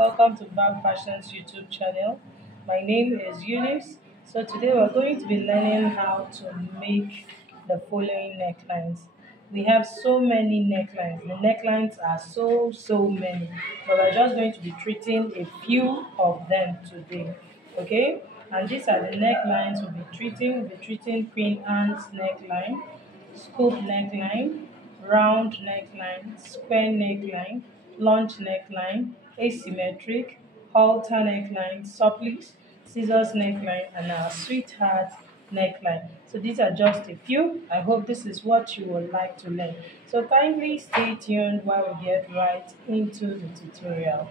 welcome to Bab Fashion's YouTube channel. My name is Eunice. So today we're going to be learning how to make the following necklines. We have so many necklines. The necklines are so many, but we're just going to be treating a few of them today. Okay? And these are the necklines we'll be treating. We'll be treating Queen Anne's neckline, scoop neckline, round neckline, square neckline, lunge neckline, asymmetric, halter neckline, supplies, scissors neckline, and our sweetheart neckline. So these are just a few. I hope this is what you would like to learn. So kindly stay tuned while we get right into the tutorial.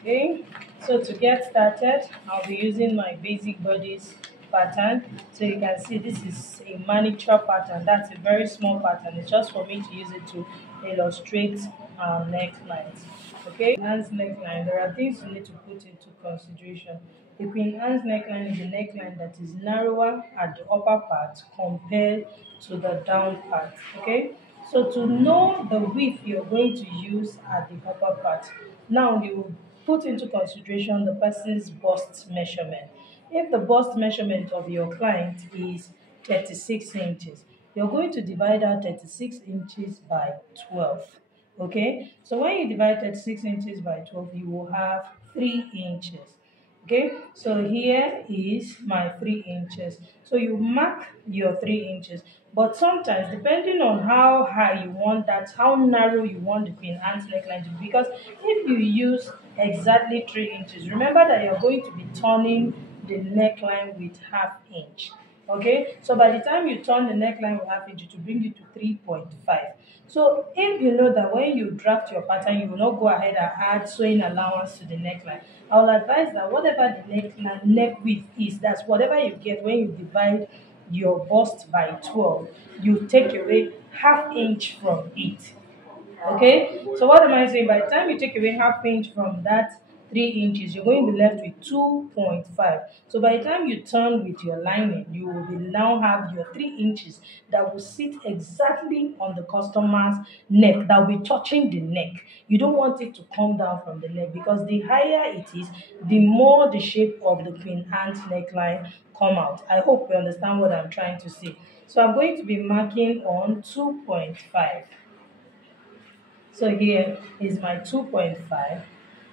Okay, so to get started, I'll be using my basic bodice pattern. So you can see this is a miniature pattern. That's a very small pattern. It's just for me to use it to illustrate our necklines. Okay, Anne's neckline. There are things you need to put into consideration. The Queen Anne's neckline is a neckline that is narrower at the upper part compared to the down part. Okay, so to know the width you're going to use at the upper part, now you put into consideration the person's bust measurement. If the bust measurement of your client is 36 inches, you're going to divide out 36 inches by 12. Okay, so when you divide 36 inches by 12, you will have 3 inches. Okay, so here is my 3 inches. So you mark your 3 inches, but sometimes depending on how high you want that, how narrow you want the Queen Anne's neckline to be, because if you use exactly 3 inches, remember that you're going to be turning the neckline with half inch. Okay, so by the time you turn the neckline with half inch, it will bring you to 3.5. So if you know that when you draft your pattern, you will not go ahead and add sewing allowance to the neckline, I will advise that whatever the neck width is, that's whatever you get when you divide your bust by 12, you take away half inch from it. Okay, so what am I saying? By the time you take away half inch from that 3 inches, you're going to be left with 2.5. So by the time you turn with your lining, you will now have your 3 inches that will sit exactly on the customer's neck, that will be touching the neck. You don't want it to come down from the neck, because the higher it is, the more the shape of the Queen Anne's neckline come out. I hope you understand what I'm trying to say. So I'm going to be marking on 2.5. So here is my 2.5,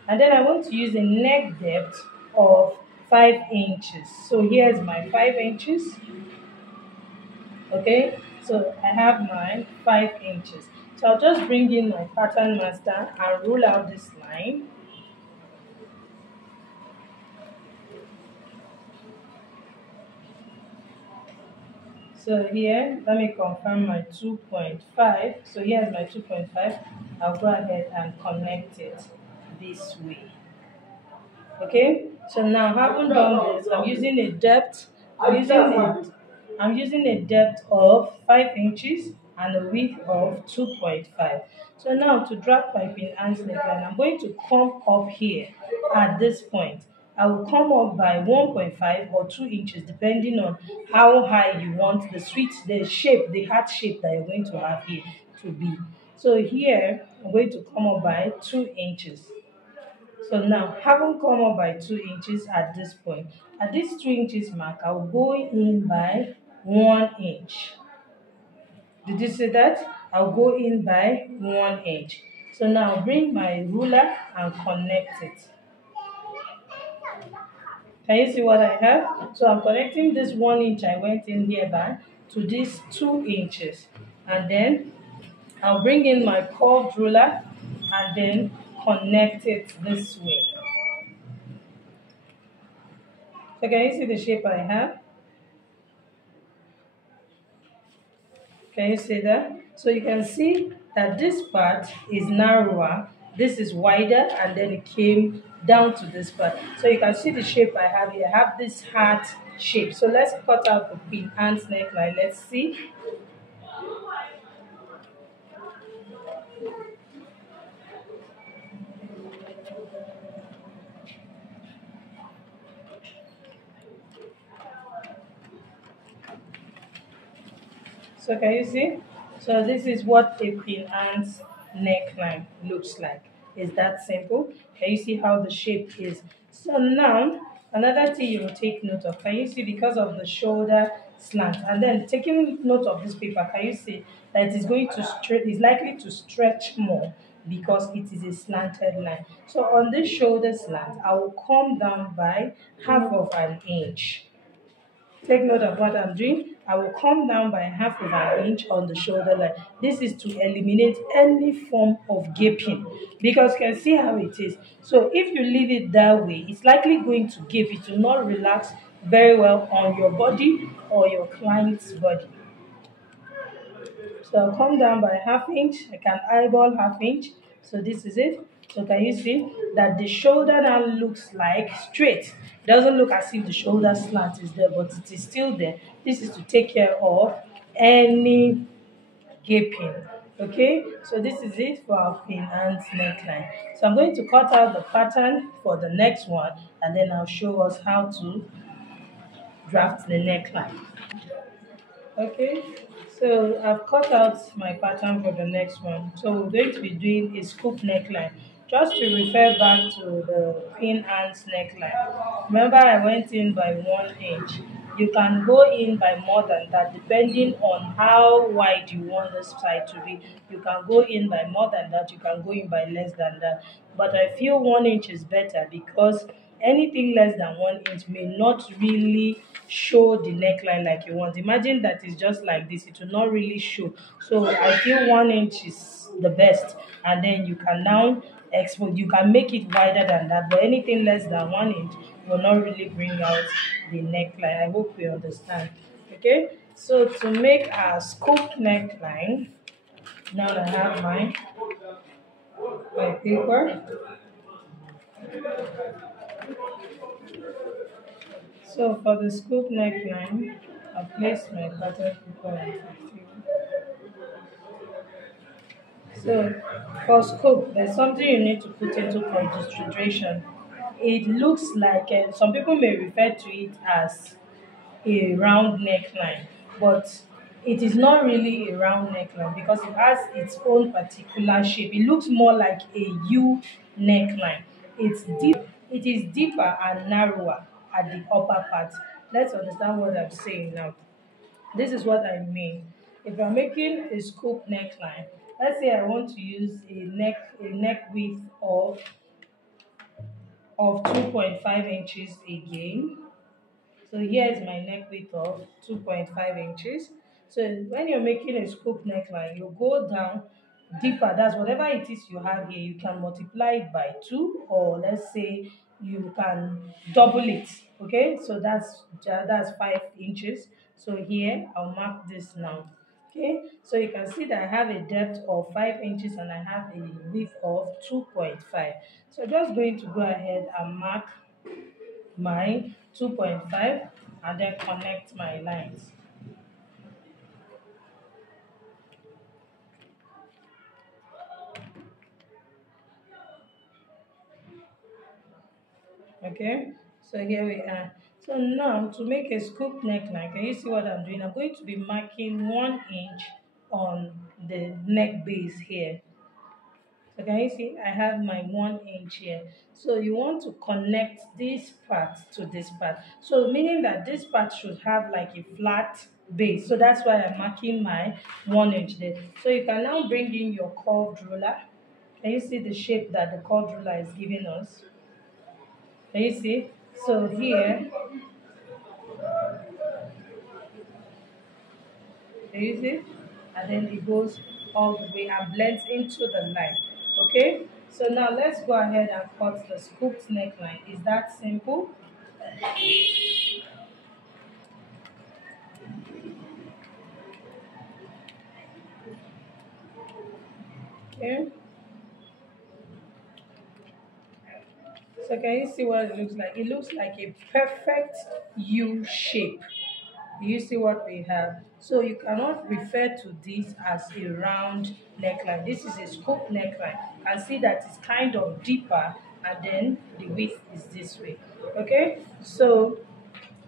and then I want to use a neck depth of 5 inches. So here's my 5 inches. Okay, so I have my 5 inches. So I'll just bring in my pattern master and rule out this line. So here, let me confirm my 2.5. So here's my 2.5. I'll go ahead and connect it this way. Okay, so now having done this, I'm using a depth. I'm using a depth of 5 inches and a width of 2.5. So now to draft my Queen Anne's neckline, I'm going to come up here at this point. I will come up by 1.5 or 2 inches depending on how high you want the shape, the heart shape that you're going to have here to be. So here, I'm going to come up by 2 inches. So now, having come up by 2 inches at this point, at this 2 inches mark, I will go in by 1 inch. Did you see that? I'll go in by 1 inch. So now bring my ruler and connect it. Can you see what I have? So I'm connecting this 1 inch I went in here by to this 2 inches. And then I'll bring in my curved ruler and then connect it this way. So can you see the shape I have? Can you see that? So you can see that this part is narrower, this is wider, and then it came down to this part. So you can see the shape I have here. I have this heart shape. So let's cut out the Queen Anne's neckline. Let's see. So can you see? So this is what a Queen Anne's neckline looks like. It's that simple. Can you see how the shape is? So now, another thing you will take note of, can you see because of the shoulder slant? And then taking note of this paper, can you see that it is going to stretch, is likely to stretch more because it is a slanted line. So on this shoulder slant, I will come down by half of an inch. Take note of what I'm doing. I will come down by half of an inch on the shoulder line. This is to eliminate any form of gaping because you can see how it is. So if you leave it that way, it's likely going to gape. It will not relax very well on your body or your client's body. So I'll come down by half inch. I can eyeball half inch. So this is it. So can you see that the shoulder now looks like straight? It doesn't look as if the shoulder slant is there, but it is still there. This is to take care of any gaping. Okay, so this is it for our queen ant neckline. So I'm going to cut out the pattern for the next one, and then I'll show us how to draft the neckline. Okay, so I've cut out my pattern for the next one. So we're going to be doing a scoop neckline. Just to refer back to the Queen Anne's neckline. Remember I went in by 1 inch. You can go in by more than that depending on how wide you want the side to be. You can go in by more than that, you can go in by less than that. But I feel 1 inch is better because anything less than 1 inch may not really show the neckline like you want. Imagine that it's just like this, it will not really show. So I feel 1 inch is the best, and then you can now expose, you can make it wider than that, but anything less than 1 inch will not really bring out the neckline. I hope you understand. Okay, so to make a scoop neckline, now I have my paper. So for the scoop neckline, I place my pattern paper on 15. So for scoop, there's something you need to put into consideration. It looks like some people may refer to it as a round neckline, but it is not really a round neckline because it has its own particular shape. It looks more like a U neckline. It is deeper and narrower at the upper part. Let's understand what I'm saying now. This is what I mean. If I'm making a scoop neckline, let's say I want to use a neck width of 2.5 inches again. So here is my neck width of 2.5 inches. So when you're making a scoop neckline, you go down deeper. That's whatever it is you have here. You can multiply it by 2, or let's say you can double it. Okay, so that's 5 inches. So here I'll mark this now. Okay, so you can see that I have a depth of 5 inches and I have a width of 2.5. So just going to go ahead and mark my 2.5 and then connect my lines. Okay, so here we are. So now to make a scoop neckline, can you see what I'm doing? I'm going to be marking 1 inch on the neck base here. So can you see I have my 1 inch here? So you want to connect this part to this part. So meaning that this part should have like a flat base. So that's why I'm marking my 1 inch there. So you can now bring in your curved ruler. Can you see the shape that the curved ruler is giving us? Can you see? So here, can you see? And then it goes all the way and blends into the line. Okay? So now let's go ahead and cut the scooped neckline. Is that simple? Okay. So can you see what it looks like? It looks like a perfect U shape. Do you see what we have? So you cannot refer to this as a round neckline. This is a scoop neckline. You can see that it's kind of deeper and then the width is this way. Okay, so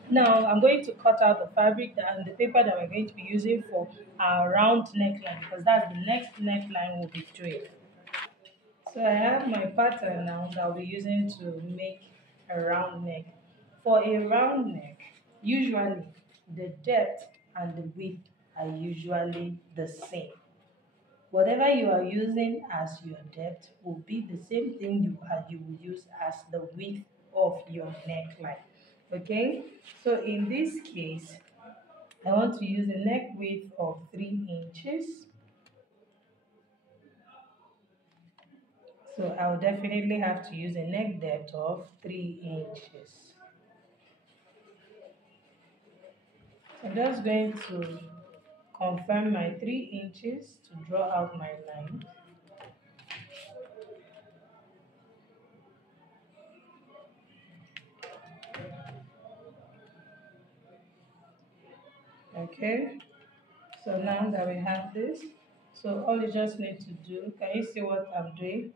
now I'm going to cut out the fabric and the paper that we're going to be using for our round neckline because that's the next neckline we'll be doing. So I have my pattern now that I'll be using to make a round neck. For a round neck, usually the depth and the width are usually the same. Whatever you are using as your depth will be the same thing you will use as the width of your neckline. Okay, so in this case, I want to use a neck width of 3 inches. So I'll definitely have to use a neck depth of 3 inches. So I'm just going to confirm my 3 inches to draw out my line. Okay, so now that we have this, so all you just need to do, can you see what I'm doing?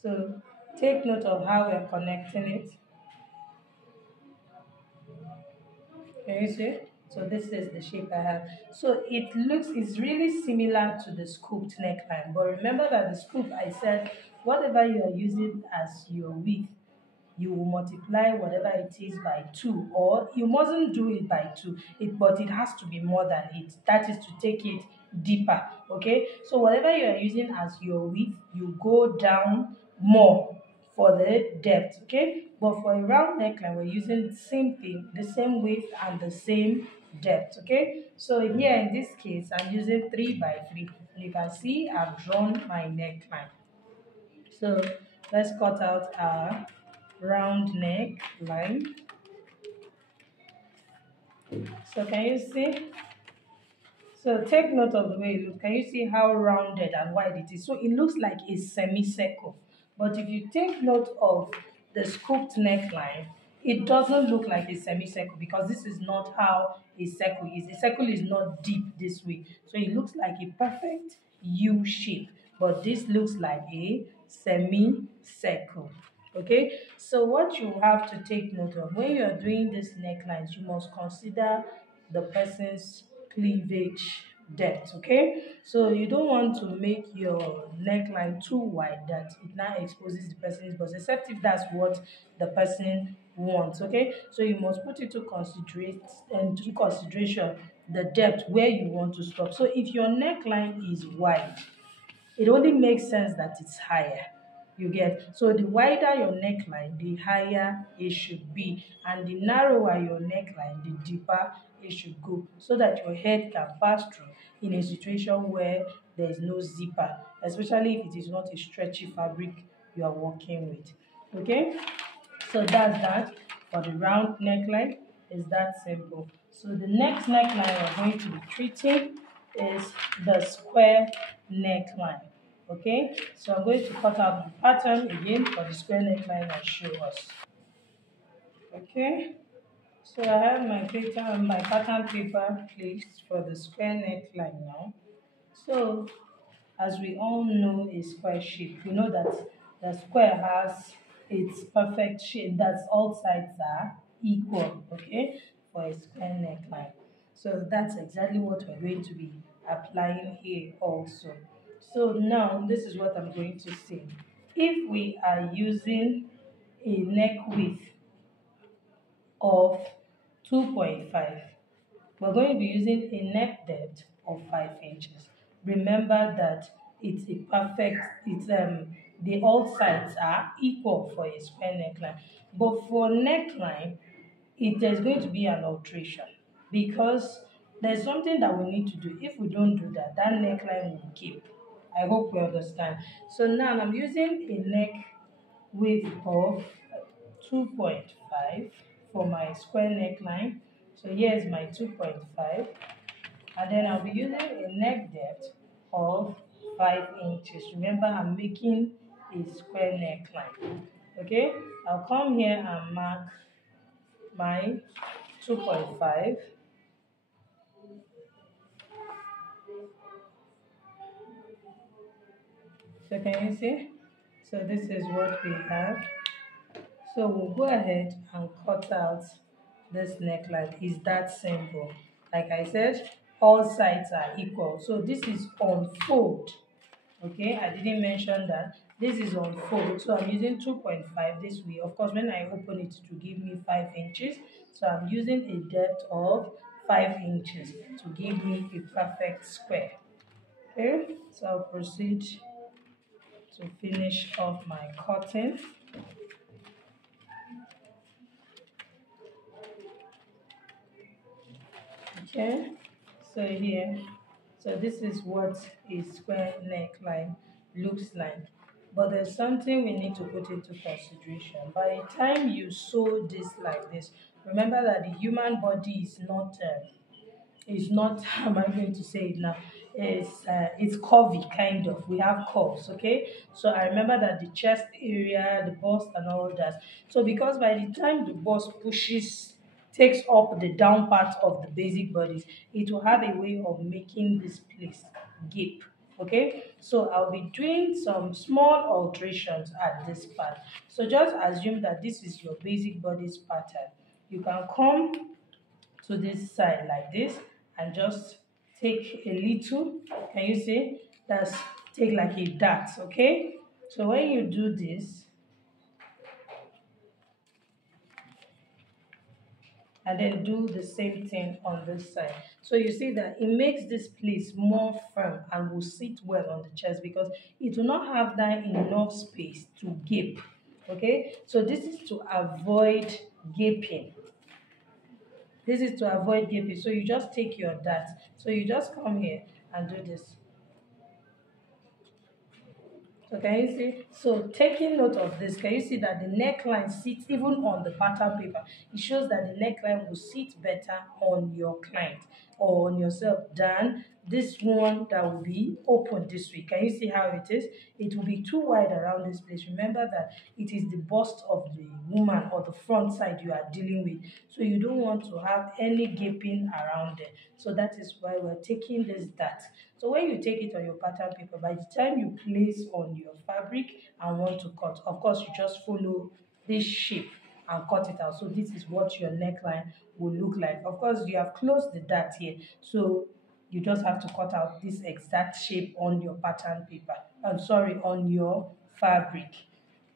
So take note of how we're connecting it. Can you see? So this is the shape I have. So it's really similar to the scooped neckline. But remember that the scoop, I said, whatever you are using as your width, you will multiply whatever it is by 2, or you mustn't do it by 2, but it has to be more than it. That is to take it deeper. Okay, so whatever you are using as your width, you go down more for the depth. Okay, but for a round neckline, we're using the same thing, the same width and the same depth. Okay, so here in this case, I'm using 3 by 3. You can see I've drawn my neckline. So let's cut out our round neck line. So can you see? So take note of the way it looks. Can you see how rounded and wide it is? So it looks like a semicircle. But if you take note of the scooped neckline, it doesn't look like a semicircle because this is not how a circle is. A circle is not deep this way. So it looks like a perfect U shape. But this looks like a semicircle. Okay, so what you have to take note of when you are doing these necklines, you must consider the person's cleavage depth. Okay, so you don't want to make your neckline too wide that it now exposes the person's bust, except if that's what the person wants. Okay, so you must put into consideration the depth where you want to stop. So if your neckline is wide, it only makes sense that it's higher. You get, so the wider your neckline, the higher it should be, and the narrower your neckline, the deeper it should go, so that your head can pass through in a situation where there is no zipper, especially if it is not a stretchy fabric you are working with. Okay, so that's that for the round neckline. Is that simple. So the next neckline we're going to be treating is the square neckline. Okay, so I'm going to cut out the pattern again for the square neckline and show us. Okay, so I have my pattern paper placed for the square neckline now. So as we all know a square shape, we know that the square has its perfect shape, that all sides are equal, okay, for a square neckline. So that's exactly what we're going to be applying here also. So now this is what I'm going to say. If we are using a neck width of 2.5, we're going to be using a neck depth of 5 inches. Remember that it's a perfect, the all sides are equal for a square neckline. But for neckline, there's going to be an alteration because there's something that we need to do. If we don't do that, that neckline will keep. I hope we understand. So now I'm using a neck width of 2.5 for my square neckline. So here's my 2.5, and then I'll be using a neck depth of 5 inches. Remember, I'm making a square neckline. Okay, I'll come here and mark my 2.5. So can you see? So this is what we have. So we'll go ahead and cut out this neckline. It's that simple. Like I said, all sides are equal. So this is on fold. Okay, I didn't mention that. This is on fold, so I'm using 2.5 this way. Of course, when I open it to give me 5 inches, so I'm using a depth of 5 inches to give me a perfect square. Okay, so I'll proceed to finish off my cutting. Okay, so here, so this is what a square neckline looks like. But there's something we need to put into consideration. By the time you sew this like this, remember that the human body is not how am I going to say it now? It's curvy kind of. We have curves, okay? So I remember that the chest area, the bust and all that. So because by the time the bust takes up the down part of the basic bodies, it will have a way of making this place gape. Okay, so I'll be doing some small alterations at this part. So just assume that this is your basic bodies pattern. You can come to this side like this and just take a little, can you see, that's take like a dart, okay? So when you do this and then do the same thing on this side, so you see that it makes this place more firm and will sit well on the chest because it will not have that enough space to gape. Okay, so this is to avoid gaping. This is to avoid gaping. So you just take your dart. So you just come here and do this. So can you see? So taking note of this, can you see that the neckline sits even on the pattern paper? It shows that the neckline will sit better on your client or on yourself than this one that will be open this way. Can you see how it is? It will be too wide around this place. Remember that it is the bust of the woman or the front side you are dealing with. So you don't want to have any gaping around there. So that is why we're taking this dart. So when you take it on your pattern paper, by the time you place on your fabric and want to cut, of course, you just follow this shape and cut it out. So this is what your neckline will look like. Of course, you have closed the dart here. So you just have to cut out this exact shape on your pattern paper. I'm sorry, on your fabric.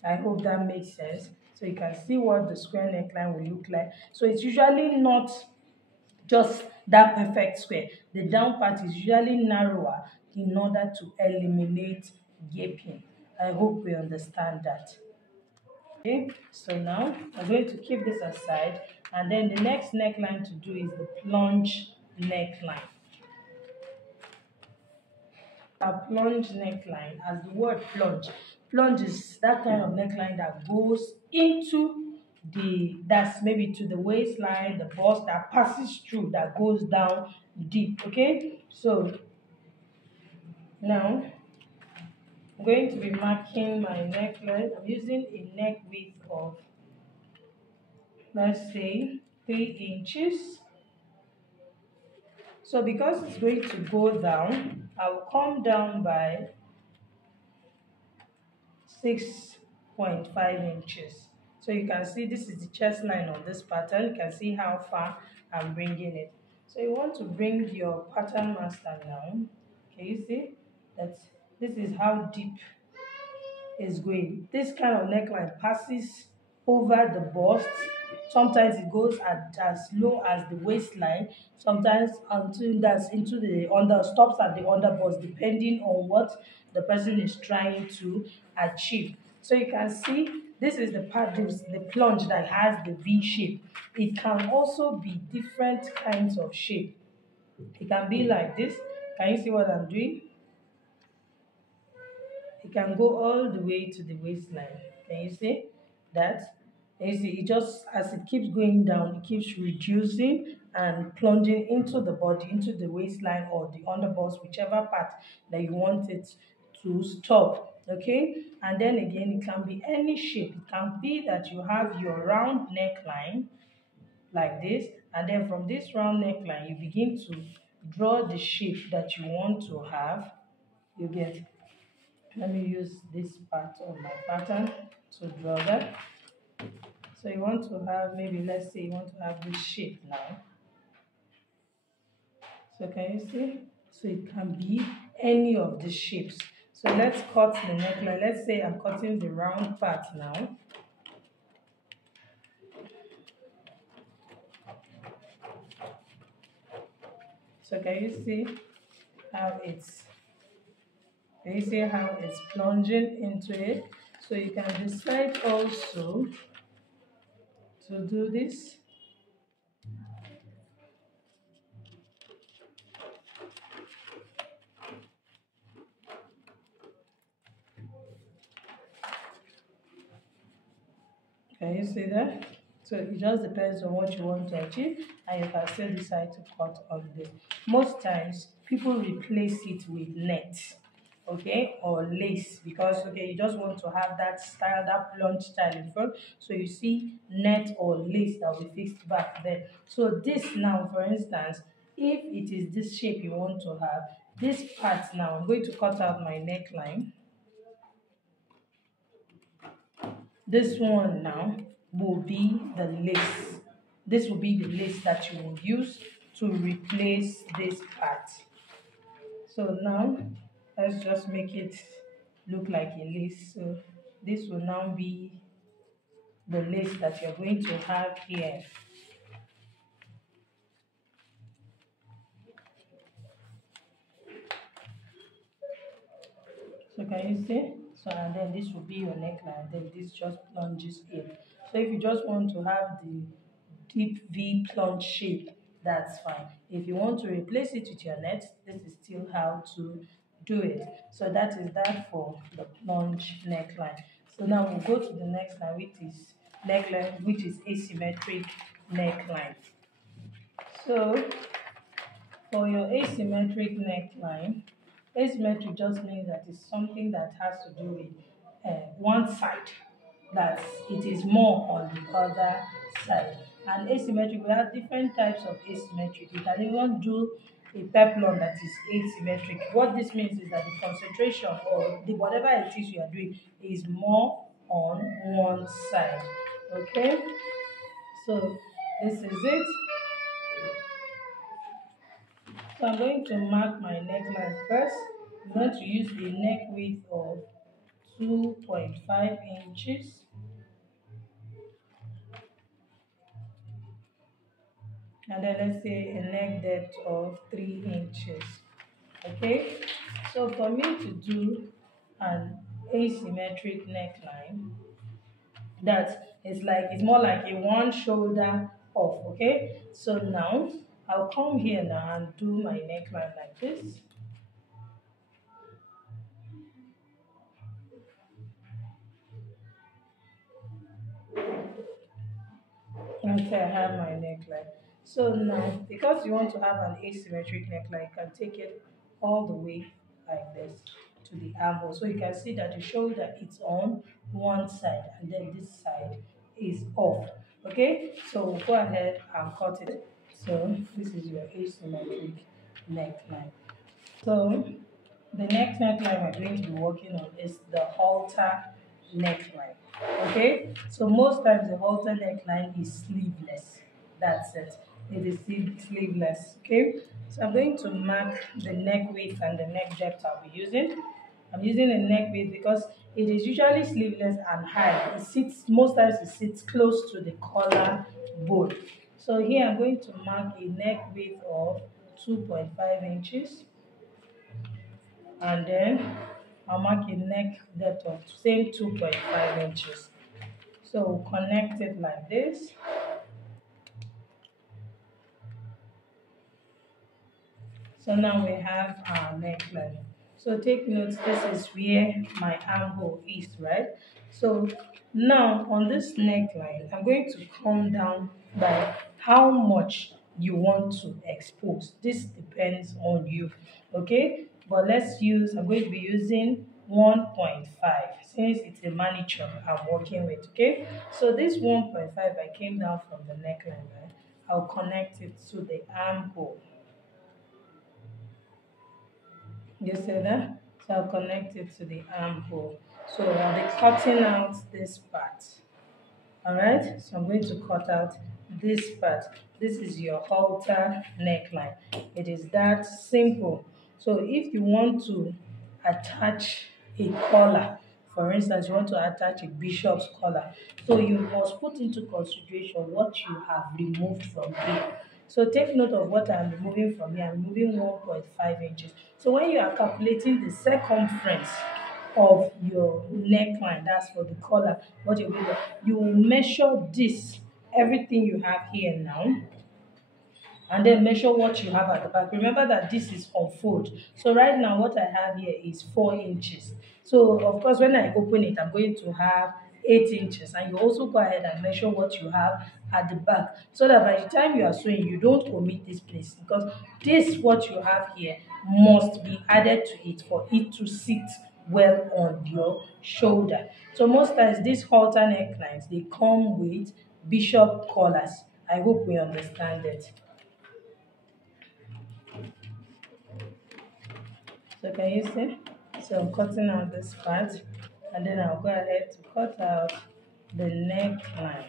I hope that makes sense. So you can see what the square neckline will look like. So it's usually not just that perfect square. The down part is usually narrower in order to eliminate gaping. I hope we understand that. Okay, so now I'm going to keep this aside, and then the next neckline to do is the plunge neckline. A plunge neckline, as the word plunge is that kind of neckline that goes into that's maybe to the waistline, the bust, that passes through, that goes down deep. Okay, so now I'm going to be marking my neckline. I'm using a neck width of, let's say, 3 inches. So because it's going to go down, I'll come down by 6.5 inches. So you can see this is the chest line on this pattern. You can see how far I'm bringing it. So you want to bring your pattern master now. Can you see that this is how deep is going? This kind of neckline passes over the bust. Sometimes it goes at as low as the waistline, sometimes until that's into the under, stops at the under bust, depending on what the person is trying to achieve. So you can see this is the part, the plunge that has the V shape. It can also be different kinds of shape. It can be like this. Can you see what I'm doing? It can go all the way to the waistline. Can you see that? Can you see it just as it keeps going down, it keeps reducing and plunging into the body, into the waistline or the underbust, whichever part that you want it to stop. Okay, and then again, it can be any shape. It can be that you have your round neckline like this, and then from this round neckline, you begin to draw the shape that you want to have. You get, let me use this part of my pattern to draw that. So you want to have, maybe let's say you want to have this shape now. So can you see? So it can be any of the shapes. So let's cut the neckline. Let's say I'm cutting the round part now. So how it's can you see how it's plunging into it? So you can decide also to do this. Can you see that? So it just depends on what you want to achieve, and you can still decide to cut on this. Most times people replace it with net, okay, or lace, because okay, you just want to have that style, that plunge style in front. So you see net or lace that will be fixed back there. So this now, for instance, if it is this shape you want to have, this part now, I'm going to cut out my neckline. This one now will be the lace. This will be the lace that you will use to replace this part. So now let's just make it look like a lace. So this will now be the lace that you're going to have here. So can you see? So and then this will be your neckline, then this just plunges in. So if you just want to have the deep V plunge shape, that's fine. If you want to replace it with your net, this is still how to do it. So that is that for the plunge neckline. So now we'll go to the next line, which is asymmetric neckline. So for your asymmetric neckline, asymmetric just means that it's something that has to do with one side, that it is more on the other side. And asymmetric, we have different types of asymmetric. You can even do a peplum that is asymmetric. What this means is that the concentration or whatever it is you are doing is more on one side. Okay, so this is it. So I'm going to mark my neckline first. I'm going to use a neck width of 2.5 inches. And then let's say a neck depth of 3 inches. Okay, so for me to do an asymmetric neckline, that is like it's more like a one shoulder off. Okay, so now I'll come here now and do my neckline like this. Okay, I have my neckline. So now, because you want to have an asymmetric neckline, you can take it all the way like this to the armhole. So you can see that the shoulder is on one side and then this side is off. Okay, so we'll go ahead and cut it. So this is your asymmetric neckline. So the next neckline we're going to be working on is the halter neckline. Okay, so most times the halter neckline is sleeveless. That's it. It is sleeveless. Okay, so I'm going to mark the neck width and the neck depth I'll be using. I'm using a neck width because it is usually sleeveless and high. It sits most times it sits close to the collar bone. So here I'm going to mark a neck width of 2.5 inches. And then I'll mark a neck depth of same 2.5 inches. So we'll connect it like this. So now we have our neckline. So take note, this is where my armhole is, right? So now on this neckline, I'm going to come down by how much you want to expose. This depends on you, okay? But I'm going to be using 1.5 since it's a manicure I'm working with, okay? So this 1.5, I came down from the neckline, right? I'll connect it to the armhole. You see that? So I'll connect it to the armhole. So I'll be cutting out this part. Alright, so I'm going to cut out this part. This is your halter neckline. It is that simple. So if you want to attach a collar. For instance, you want to attach a bishop's collar. So you must put into consideration what you have removed from here. So take note of what I'm removing from here. I'm removing 1.5 inches. So when you are calculating the circumference of your neckline, that's for the collar, what you're going to, you will measure this, everything you have here now, and then measure what you have at the back. Remember that this is on fold. So right now what I have here is 4 inches. So of course when I open it, I'm going to have 8 inches. And you also go ahead and measure what you have at the back, so that by the time you are sewing, you don't omit this place, because this what you have here must be added to it for it to sit well on your shoulder. So most times these halter necklines, they come with bishop collars. I hope we understand it. So can you see? So I'm cutting out this part, and then I'll go ahead to cut out the neckline.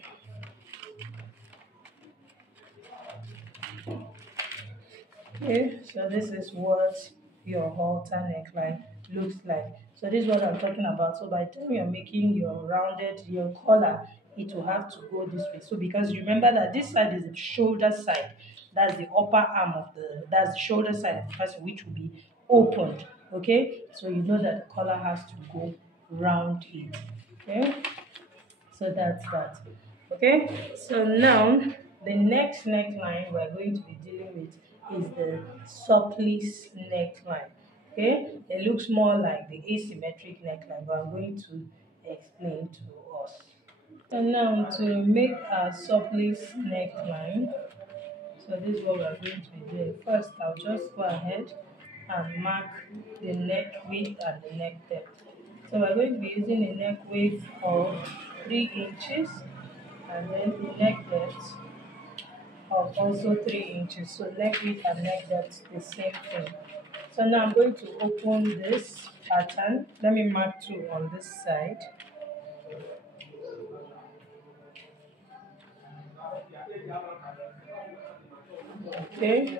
Okay, so this is what your halter neckline looks like. So this is what I'm talking about. So by the time you're making your rounded, your collar, it will have to go this way. So because remember that this side is the shoulder side, that's the upper arm of that's the shoulder side of the person, which will be opened. Okay, so you know that the collar has to go round it. Okay, so that's that. Okay, so now the next neckline we're going to be dealing with is the surplice neckline. Okay, it looks more like the asymmetric neckline, but I'm going to explain to us. So now to make a surplice neckline, so this is what we're going to be doing. First, I'll just go ahead and mark the neck width and the neck depth. So we're going to be using a neck width of 3 inches, and then the neck depth of also 3 inches. So neck width and neck depth, the same thing. So now I'm going to open this pattern. Let me mark 2 on this side. Okay,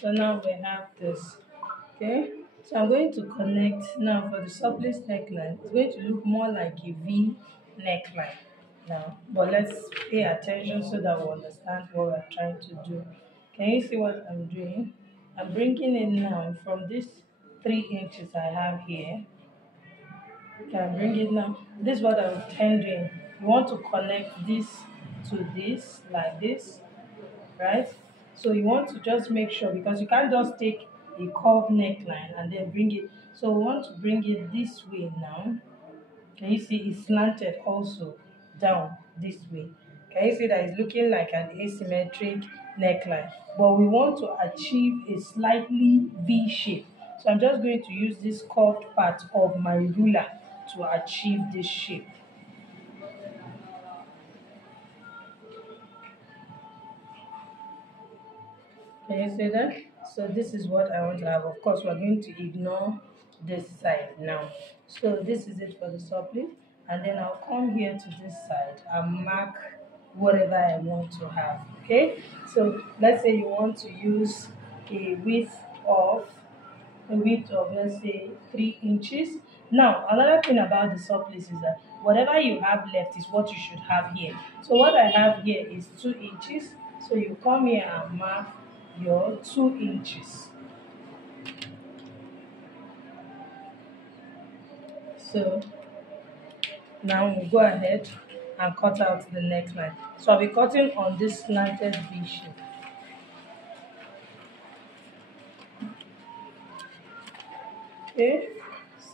so now we have this. Okay, so I'm going to connect now for the surplice neckline. It's going to look more like a V neckline now, but let's pay attention so that we understand what we're trying to do. Can you see what I'm doing? I'm bringing it now from this 3 inches I have here. Can bring it now. This is what I'm doing. You want to connect this to this like this, right? So you want to just make sure, because you can't just take a curved neckline and then bring it. So we want to bring it this way now. Can you see it's slanted also down this way? Can you see that it's looking like an asymmetric neckline? But we want to achieve a slightly V shape. So I'm just going to use this curved part of my ruler to achieve this shape. Can you see that? So this is what I want to have. Of course, we're going to ignore this side now. So this is it for the surplice. And then I'll come here to this side and mark whatever I want to have. Okay? So let's say you want to use a width of let's say 3 inches. Now another thing about the surplice is that whatever you have left is what you should have here. So what I have here is 2 inches. So you come here and mark your 2 inches. So now we'll go ahead and cut out the neckline. So I'll be cutting on this slanted V shape. Okay,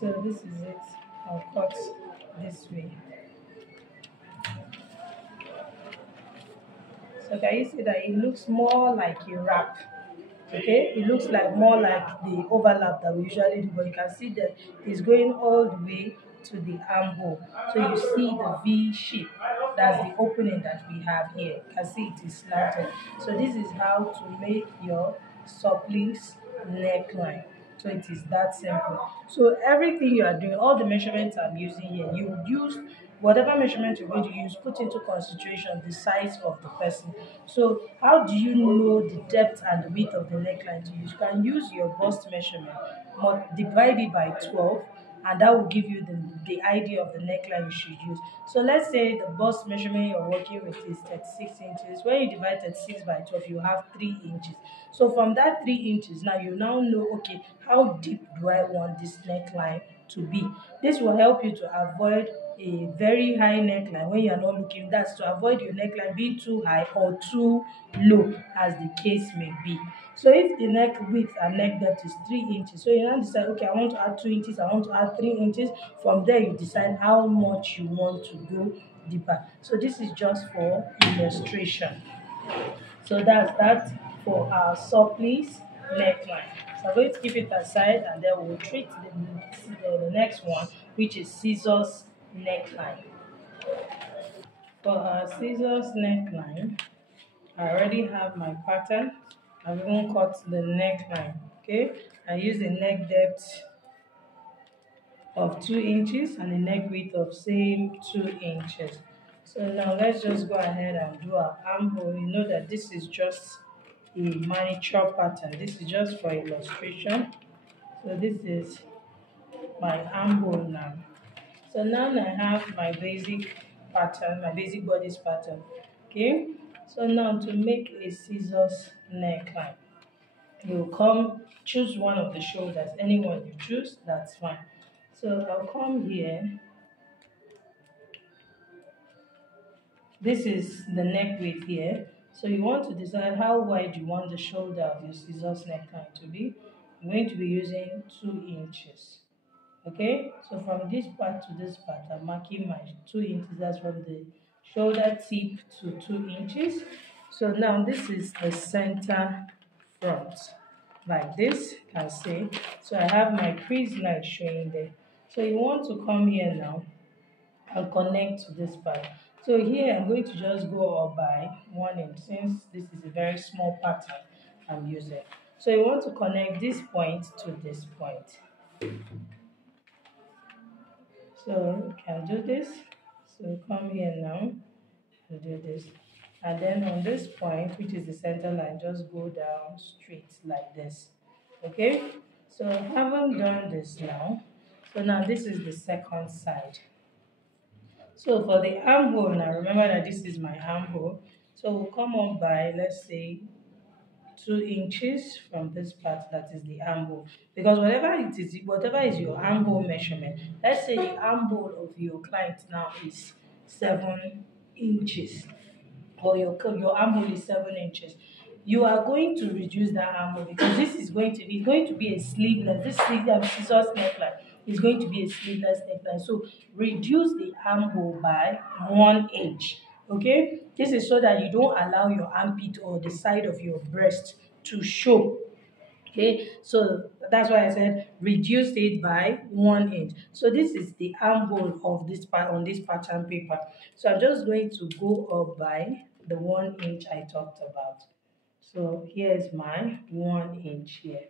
so this is it. I'll cut this way. So can you see that it looks more like a wrap? Okay, it looks like more like the overlap that we usually do, but you can see that it's going all the way to the armhole. So you see the V shape. That's the opening that we have here. You can see it is slanted. So this is how to make your surplice neckline. So it is that simple. So everything you are doing, all the measurements I'm using here, you use whatever measurement you're going to use, put into consideration the size of the person. So how do you know the depth and the width of the neckline to use? You can use your bust measurement, divide it by 12, and that will give you the idea of the neckline you should use. So let's say the bust measurement you're working with is 36 inches. When you divide 36 by 12, you have 3 inches. So from that 3 inches, now you now know, okay, how deep do I want this neckline to be? This will help you to avoid a very high neckline when you're not looking. That's to avoid your neckline being too high or too low, as the case may be. So if the neck width and neck depth is 3 inches, so you now decide, okay, I want to add 2 inches, I want to add 3 inches. From there, you decide how much you want to go deeper. So this is just for illustration. So that's that for our surplice neckline. So I'm going to keep it aside, and then we'll treat the next one, which is scissors neckline. For our scissors neckline, I already have my pattern. I've even cut the neckline. Okay, I use a neck depth of 2 inches and a neck width of same 2 inches. So now let's just go ahead and do our armhole. You know that this is just a miniature pattern. This is just for illustration. So this is my armhole now. So now I have my basic pattern, my basic bodice pattern. Okay. So now to make a scissors neckline, you come choose one of the shoulders. Anyone you choose, that's fine. So I'll come here. This is the neck width here. So you want to decide how wide you want the shoulder of your scissors neckline to be. I'm going to be using 2 inches. Okay, so from this part to this part, I'm marking my 2 inches. That's from the shoulder tip to 2 inches. So now this is the center front, like this, you can see. So I have my crease line showing there. So you want to come here now and connect to this part. So here I'm going to just go up by 1 inch, since this is a very small pattern I'm using. So you want to connect this point to this point. So you can do this. So come here now and do this. And then on this point, which is the center line, just go down straight like this. Okay? So I haven't done this now. So now this is the second side. So for the armhole, now remember that this is my armhole. So we'll come up by, let's say, 2 inches from this part, that is the armhole. Because whatever is your armhole measurement, let's say the armhole of your client now is 7 inches, or your armhole is 7 inches. You are going to reduce that armhole, because this is going to be a sleeveless. This scissors neckline is going to be a sleeveless neckline. So reduce the armhole by 1 inch. Okay, this is so that you don't allow your armpit or the side of your breast to show. Okay, so that's why I said reduce it by 1 inch. So this is the armhole of this part on this pattern paper. So I'm just going to go up by the 1 inch I talked about. So here's my 1 inch here.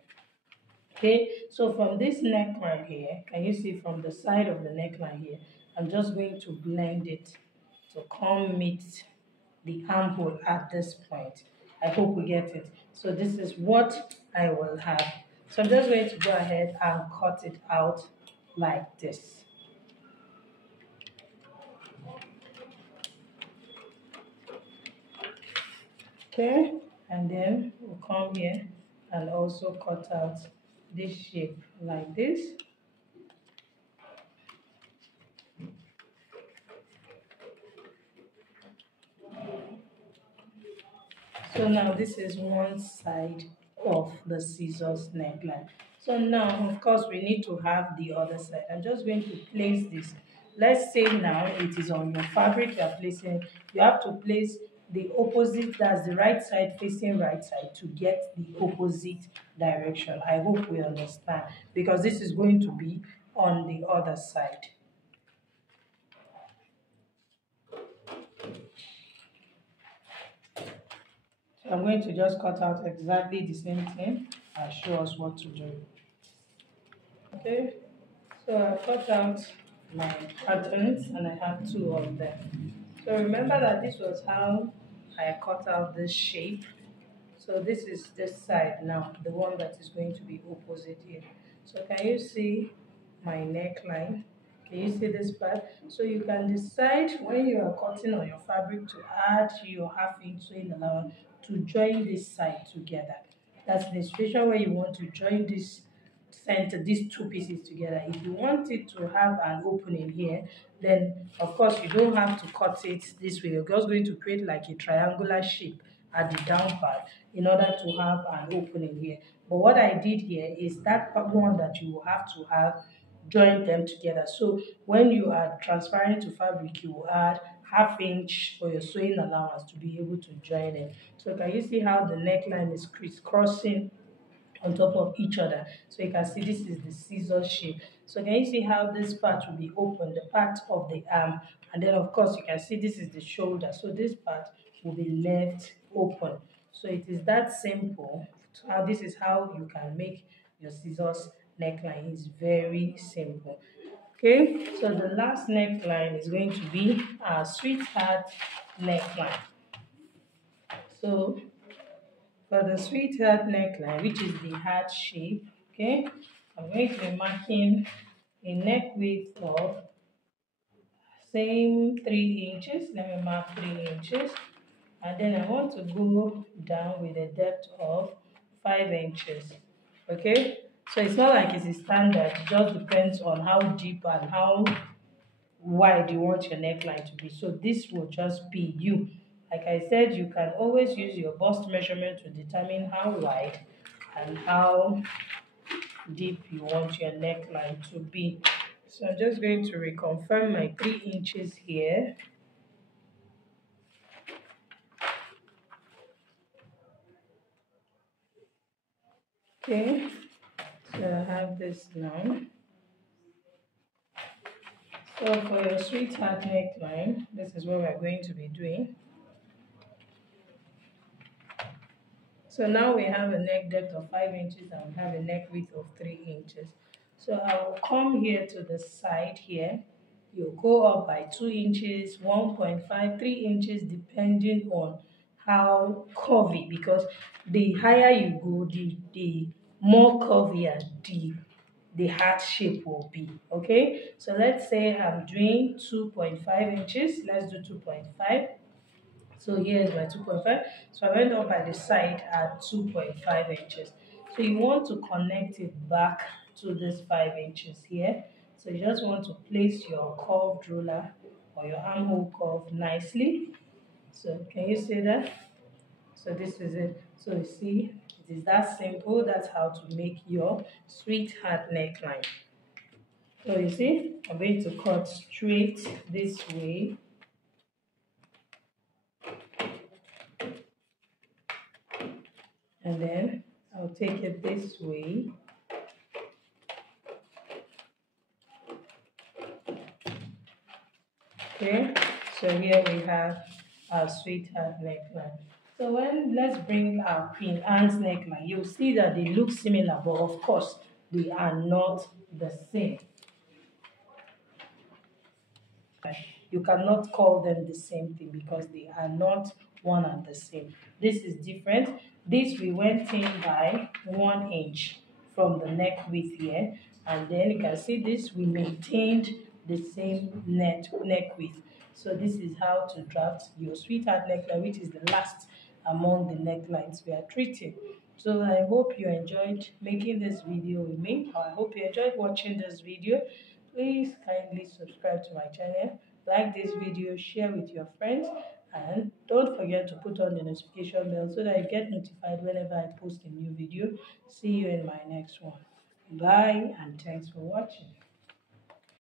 Okay, so from this neckline here, can you see from the side of the neckline here, I'm just going to blend it to come meet the armhole at this point. I hope we get it. So this is what I will have. So I'm just going to go ahead and cut it out like this. Okay, and then we'll come here and also cut out this shape like this. So now this is one side of the scissors neckline. So now, of course, we need to have the other side. I'm just going to place this. Let's say now it is on your fabric you are placing. You have to place the opposite, that's the right side facing right side, to get the opposite direction. I hope we understand, because this is going to be on the other side. So I'm going to just cut out exactly the same thing and show us what to do. Okay, so I cut out my patterns and I have 2 of them. So remember that this was how I cut out this shape. So this is this side now, the one that is going to be opposite here. So can you see my neckline. Can you see this part? So you can decide when you are cutting on your fabric to add your half-inch sewing allowance to join this side together. That's the situation where you want to join this center, these two pieces together. If you want it to have an opening here, then of course you don't have to cut it this way. You're just going to create like a triangular shape at the down part in order to have an opening here. But what I did here is that one that you will have to have join them together. So when you are transferring to fabric, you will add half-inch for your sewing allowance to be able to join it. So can you see how the neckline is crisscrossing on top of each other? So you can see this is the scissor shape. So can you see how this part will be open, the part of the arm, and then of course you can see this is the shoulder. So this part will be left open. So it is that simple. How this is how you can make your scissors neckline. It's very simple. Okay, so the last neckline is going to be our sweetheart neckline. So for the sweetheart neckline, which is the heart shape, okay, I'm going to be marking a neck width of same 3 inches. Let me mark 3 inches, and then I want to go down with a depth of 5 inches. Okay, so it's not like it's a standard, it just depends on how deep and how wide you want your neckline to be. So this will just be you. Like I said, you can always use your bust measurement to determine how wide and how deep you want your neckline to be. So I'm just going to reconfirm my 3 inches here. Okay, so I have this now. So for your sweetheart neckline, this is what we're going to be doing. So now we have a neck depth of 5 inches and we have a neck width of 3 inches. So I will come here to the side here. You go up by 2 inches, 1.5, 3 inches depending on how curvy, because the higher you go, the more curvier the heart shape will be. Okay, so let's say I'm doing 2.5 inches. Let's do 2.5. So here is my 2.5. So I went up by the side at 2.5 inches. So you want to connect it back to this 5 inches here. So you just want to place your curved ruler or your armhole curve nicely. So can you see that? So this is it. So you see, it is that simple. That's how to make your sweetheart neckline. So you see, I'm going to cut straight this way. And then I'll take it this way. Okay, so here we have our sweetheart neckline. So let's bring our Queen Anne's neckline. You'll see that they look similar, but of course they are not the same. You cannot call them the same thing because they are not one and the same. This is different. This we went in by 1 inch from the neck width here, and then you can see this we maintained the same neck width. So this is how to draft your sweetheart neckline, which is the last among the necklines we are treating. So I hope you enjoyed making this video with me. I hope you enjoyed watching this video. Please kindly subscribe to my channel, like this video, share with your friends, and don't forget to put on the notification bell so that you get notified whenever I post a new video. See you in my next one. Bye, and thanks for watching.